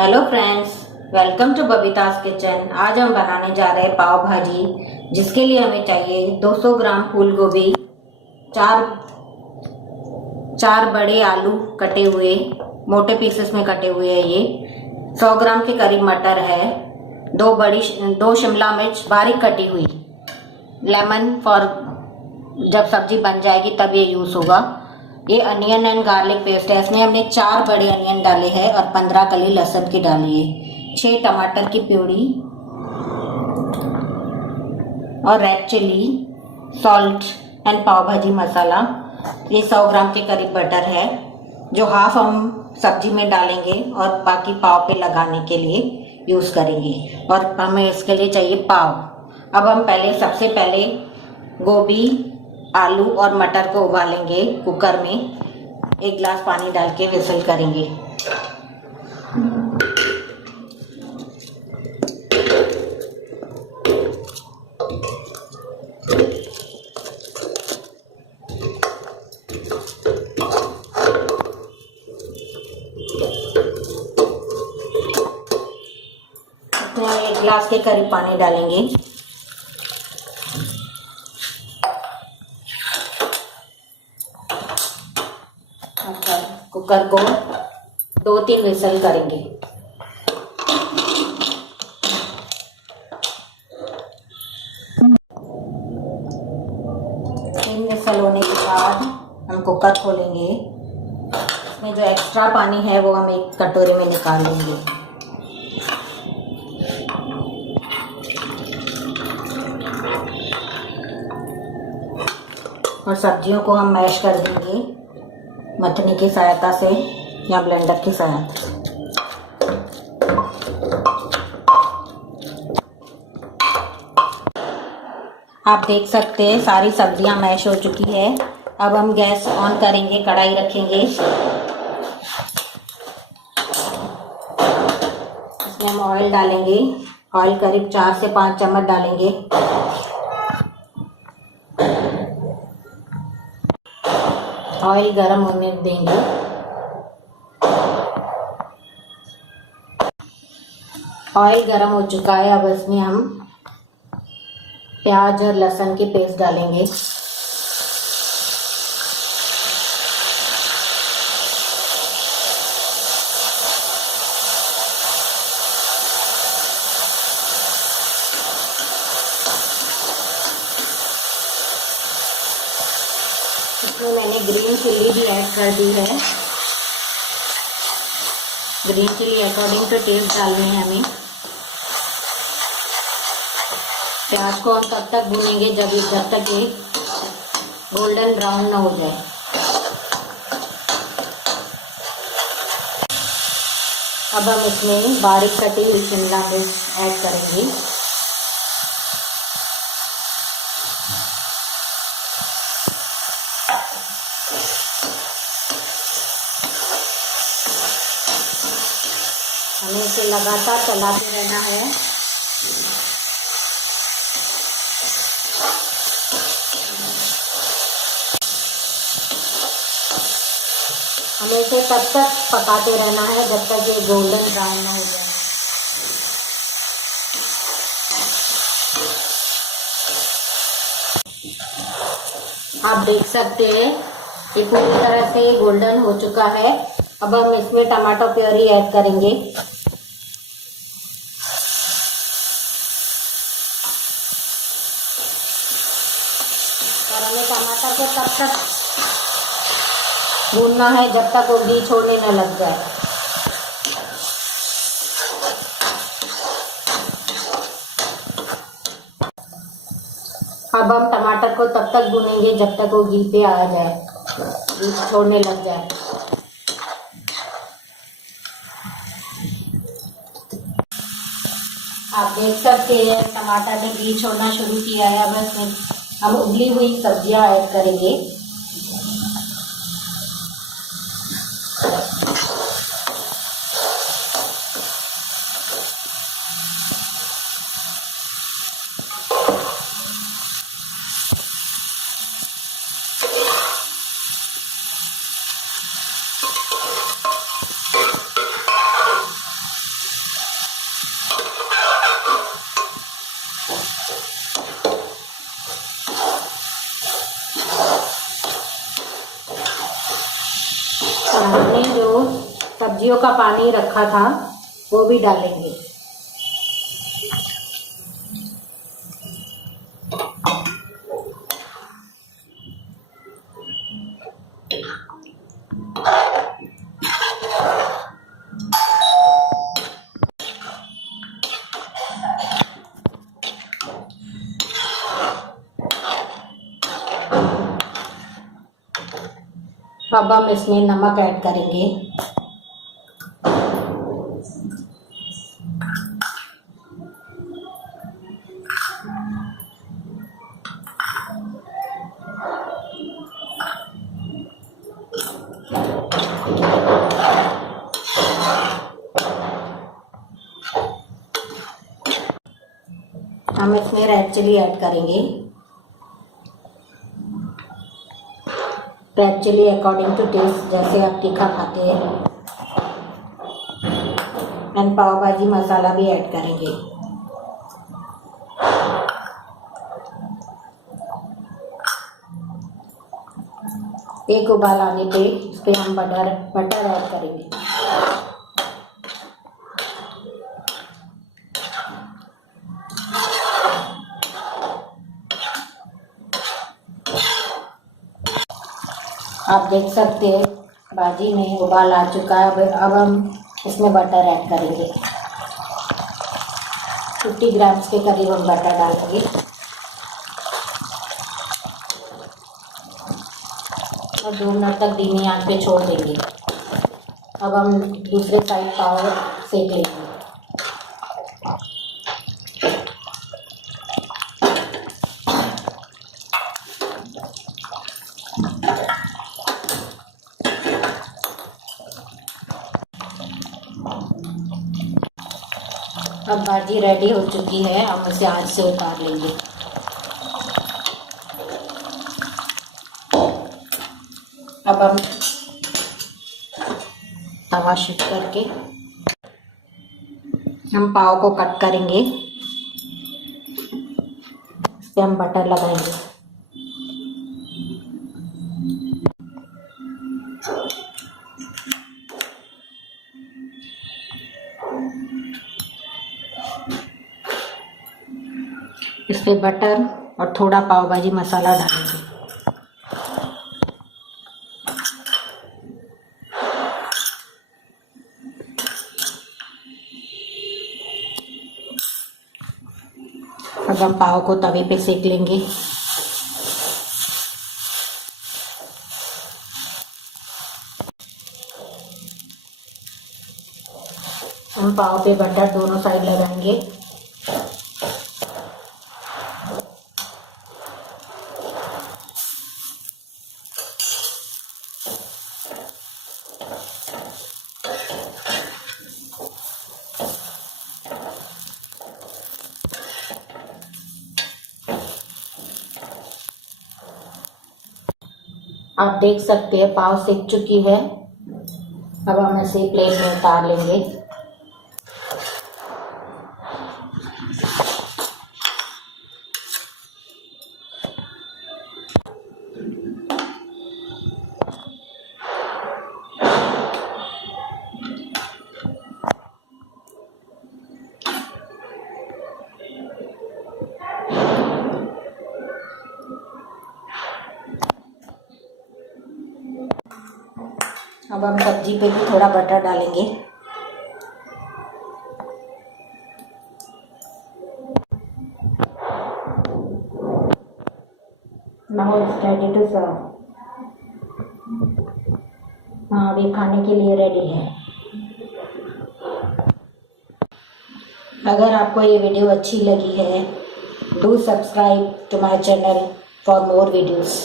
Hello friends, welcome to Babita's kitchen. आज हम बनाने जा रहे हैं पाव भाजी, जिसके लिए हमें चाहिए 200 ग्राम फूल गोभी, चार चार बड़े आलू कटे हुए, मोटे पीसेस में कटे हुए हैं ये। 100 ग्राम के करीब मटर है, दो शिमला मिर्च बारीक कटी हुई, लेमन फॉर जब सब्जी बन जाएगी तब ये यूज होगा। ये अनियन एंड गार्लिक पेस्ट है, इसमें हमने 4 बड़े अनियन डाले हैं और 15 कली लहसुन की डाली है, 6 टमाटर की प्यूरी और रेड चिली, सॉल्ट एंड पाव भाजी मसाला। ये 100 ग्राम के करीब बटर है, जो हाफ हम सब्जी में डालेंगे और बाकी पाव पे लगाने के लिए यूज करेंगे। और हमें इसके लिए चाहिए पाव। अब हम सबसे पहले गोभी, आलू और मटर को उबालेंगे कुकर में। 1 गिलास पानी डाल के विसल करेंगे। इसमें 1 गिलास के करीब पानी डालेंगे। कुकर को 2-3 विसल करेंगे। 3 विसल होने के बाद हम कुकर खोलेंगे। इसमें जो एक्स्ट्रा पानी है वो हम एक कटोरे में निकाल लेंगे। और सब्जियों को हम मैश कर देंगे मथनी की सहायता से या ब्लेंडर की सहायता से। आप देख सकते हैं सारी सब्जियां मैश हो चुकी है। अब हम गैस ऑन करेंगे, कढ़ाई रखेंगे। इसमें हम ऑयल डालेंगे। ऑयल करीब 4 से 5 चम्मच डालेंगे। ऑयल गरम होने देंगे। ऑयल गरम हो चुका है। अब इसमें हम प्याज और लहसुन की पेस्ट डालेंगे। इसमें मैंने ग्रीन चिली भी ऐड कर दी है। Green chili according to taste डालनी है हमें। प्याज को हम तब तक भूनेंगे जब तक ये गोल्डन ब्राउन ना हो जाए। अब हम इसमें बारीक कटी हुई शिमला मिर्च ऐड करेंगे। हमें इसे लगातार चलाते रहना है। हमें इसे तब तक पकाते रहना है जब तक ये गोल्डन ब्राउन ना हो जाए। आप देख सकते हैं ये पूरी तरह से गोल्डन हो चुका है। अब हम इसमें टमाटो प्यूरी ऐड करेंगे। और हमें टमाटर को तब तक भूनना है जब तक वो घी छोड़ने न लग जाए। अब हम टमाटर को तब तक भूनेंगे जब तक वो घी पे आ जाए, घी छोड़ने लग जाए। आप देख सकते हैं टमाटर ने घी छोड़ना शुरू किया है। अब इसमें हम उबली हुई सब्जियां ऐड करेंगे। इसमें जो सब्जियों का पानी रखा था वो भी डालेंगे। अब हम इसमें नमक ऐड करेंगे। हम इसमें रेड चिली ऐड करेंगे। Red chili according to taste, जैसे आप तीखा खाते हैं। एंड पाव भाजी मसाला भी ऐड करेंगे। एक उबाल आने पे इस पे हम बटर ऐड करेंगे। आप देख सकते हैं भाजी में उबाल आ चुका है। अब हम इसमें बटर ऐड करेंगे। 50 ग्राम्स के करीब हम बटर डालेंगे और 2 मिनट तक धीमी आंच पे छोड़ देंगे। अब हम दूसरे साइड पाव सेक लेंगे। अब भाजी रेडी हो चुकी है, हम इसे आंच से उतार लेंगे। अब हम तवा शिफ्ट करके हम पाव को कट करेंगे। इस पे हम बटर लगाएंगे। इस पे बटर और थोड़ा पाव भाजी मसाला डालेंगे। अब हम पाव को तवे पे सेक लेंगे। हम पाव पे बटर दोनों साइड लगाएंगे। आप देख सकते हैं पाव सेक चुकी है। अब हम इसे प्लेट में उतार लेंगे। अब हम सब्जी पे भी थोड़ा बटर डालेंगे। Now it's ready to serve. हाँ, अभी खाने के लिए रेडी है। अगर आपको ये वीडियो अच्छी लगी है, do subscribe to my channel for more videos.